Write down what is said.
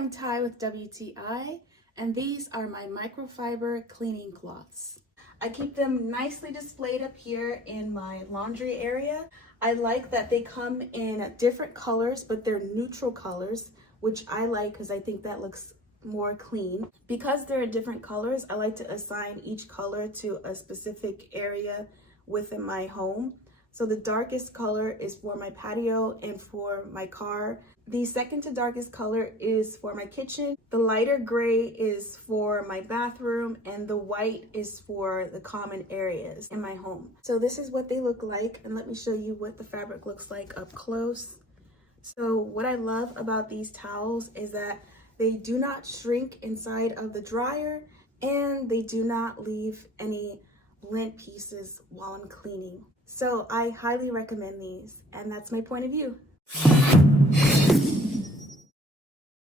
I'm Ty with WTI, and these are my microfiber cleaning cloths. I keep them nicely displayed up here in my laundry area. I like that they come in different colors, but they're neutral colors, which I like because I think that looks more clean. Because they're different colors, I like to assign each color to a specific area within my home. So the darkest color is for my patio and for my car. The second to darkest color is for my kitchen. The lighter gray is for my bathroom, and the white is for the common areas in my home. So this is what they look like, and let me show you what the fabric looks like up close. So what I love about these towels is that they do not shrink inside of the dryer, and they do not leave any lint pieces while I'm cleaning. So I highly recommend these, and that's my point of view.